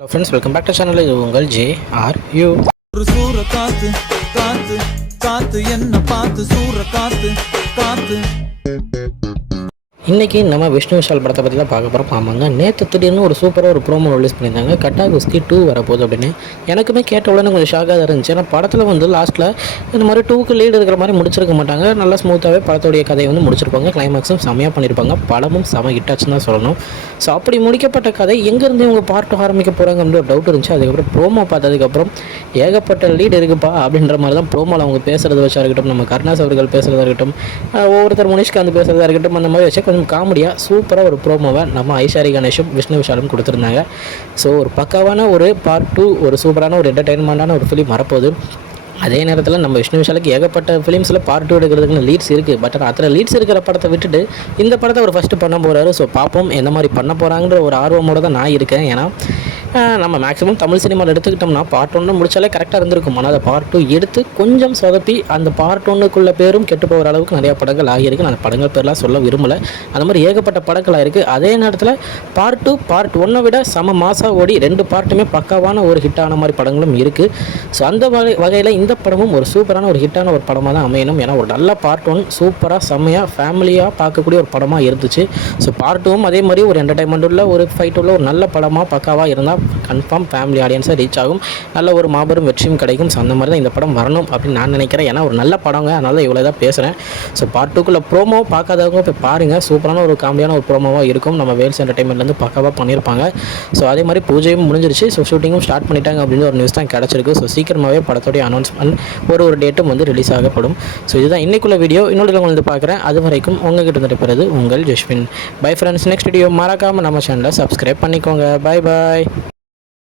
Hello friends, welcome back to channel. இது உங்கள் JRU. ஒரு சூற காத்து காத்து காத்து என்ன பார்த்து சூற காத்து காத்து. இன்றைக்கி நம்ம விஷ்ணு விஷால் படத்தை பற்றி தான் பார்க்க போகிறோம். ஆமாங்க, நேற்று திடீர்னு ஒரு சூப்பராக ஒரு ப்ரோமோ ரிலீஸ் பண்ணியிருந்தாங்க, கட்டா குஸ்தி 2 வரப்போகுது அப்படின்னு. எனக்குமே கேட்ட உடனே கொஞ்சம் ஷாக்காக தான் இருந்துச்சு. ஏன்னா படத்தில் வந்து லாஸ்ட்டில் இந்த மாதிரி 2க்கு லீடு இருக்கிற மாதிரி முடிச்சிருக்க மாட்டாங்க. நல்லா ஸ்மூத்தாகவே படத்துடைய கதையை வந்து முடிச்சிருப்பாங்க. கிளைமேக்ஸும் செம்மையாக பண்ணியிருப்பாங்க. படமும் செம ஹிட்டாச்சுன்னு தான் சொல்லணும். ஸோ அப்படி முடிக்கப்பட்ட கதை எங்கேருந்து இவங்க பார்ட் ஆரம்பிக்க போகிறாங்க அப்படின்னு ஒரு டவுட் இருந்துச்சு. அதுக்கப்புறம் ப்ரோமோ பார்த்ததுக்கப்புறம் ஏகப்பட்ட லீடு இருக்குப்பா அப்படின்ற மாதிரி தான் ப்ரோமோவில் அவங்க பேசுகிறத வச்சா இருக்கட்டும், நம்ம கருணாஸ் அவர்கள் பேசுகிறதா இருக்கட்டும், ஒவ்வொருத்தர் முனிஷ்காந்த் பேசுகிறதா இருக்கட்டும், அந்த மாதிரி வச்சு கொஞ்சம் காமெடியாக சூப்பராக ஒரு ப்ரோமோவை நம்ம ஐஷாரி கணேஷும் விஷ்ணு விஷாலும் கொடுத்துருந்தாங்க. ஸோ ஒரு பக்காவான ஒரு பார்ட் 2, ஒரு சூப்பரான ஒரு என்டர்டெயின்மெண்ட்டான ஒரு ஃபிலிம் வரப்போகுது. அதே நேரத்தில் நம்ம விஷ்ணு விஷாலுக்கு ஏகப்பட்ட ஃபிலிம்ஸில் பார்ட் 2 எடுக்கிறதுக்கு லீட்ஸ் இருக்குது. பட் அத்தனை லீட்ஸ் இருக்கிற படத்தை விட்டுட்டு இந்த படத்தை அவர் ஃபஸ்ட்டு பண்ண போகிறாரு. ஸோ பார்ப்போம் எந்த மாதிரி பண்ண போகிறாங்கிற ஒரு ஆர்வமோடு தான் நான் இருக்கேன். ஏன்னா நம்ம மேக்ஸிமம் தமிழ் சினிமாவில் எடுத்துக்கிட்டோம்னா பார்ட் 1 முடிச்சாலே கரெக்டாக இருந்திருக்கும். ஆனால் அதை பார்ட் 2 எடுத்து கொஞ்சம் சொதப்பி அந்த பார்ட் 1க்குள்ள பேரும் கெட்டு போகிற அளவுக்கு நிறையா படங்கள் ஆகியிருக்கு. நான் அந்த படங்கள் பேர்லாம் சொல்ல விரும்பலை. அந்த மாதிரி ஏகப்பட்ட படங்களாக இருக்குது. அதே நேரத்தில் பார்ட் 2 பார்ட் 1 விட செம மாசாக ஓடி 2 பார்ட்டுமே பக்காவான ஒரு ஹிட்டான மாதிரி படங்களும் இருக்குது. ஸோ அந்த வகையில் இந்த படமும் ஒரு சூப்பரான ஒரு ஹிட்டான ஒரு படமாக தான் அமையணும். ஏன்னா ஒரு நல்ல பார்ட் 1 சூப்பராக செம்மையாக ஃபேமிலியாக பார்க்கக்கூடிய ஒரு படமாக இருந்துச்சு. ஸோ பார்ட் 2வும் அதே மாதிரி ஒரு என்டர்டைன்மெண்ட் உள்ள ஒரு ஃபைட் உள்ள ஒரு நல்ல படமாக பக்காவாக இருந்தால் கன்ஃபார்ம் ஃபேமிலி ஆடியன்ஸாக ரீச் ஆகும். நல்ல ஒரு மாபெரும் வெற்றியும் கிடைக்கும். ஸோ அந்த மாதிரி தான் இந்த படம் வரணும் அப்படின்னு நான் நினைக்கிறேன். ஏன்னா ஒரு நல்ல படங்க, அதனால தான் இவ்வளோ தான் பேசுகிறேன். ஸோ பார்ட் 2க்குள்ள ப்ரோமோ பார்க்காதவங்க போய் பாருங்கள். சூப்பரான ஒரு காமெடியான ஒரு ப்ரோமோவாக இருக்கும். நம்ம வேல்ஸ் என்டர்டைன்மெண்ட்லேருந்து பக்காவாக பண்ணியிருப்பாங்க. ஸோ அதே மாதிரி பூஜையும் முடிஞ்சிருச்சு. ஸோ ஷூட்டிங்கும் ஸ்டார்ட் பண்ணிட்டாங்க அப்படின்னு ஒரு நியூஸ் தான் கிடச்சிருக்கு. ஸோ சீக்கிரமாகவே படத்தோடைய அனௌன்ஸ்மெண்ட் ஒரு டேட்டும் வந்து ரிலீஸ் ஆகப்படும். ஸோ இதுதான் இன்றைக்குள்ள வீடியோ. இன்னொரு வந்து பார்க்குறேன். அது வரைக்கும் உங்ககிட்ட இருப்பது உங்கள் Jaswin. Bye friends. Next video மறக்காமல் நம்ம சேனலை சப்ஸ்கிரைப் பண்ணிக்கோங்க. பாய் பாய்.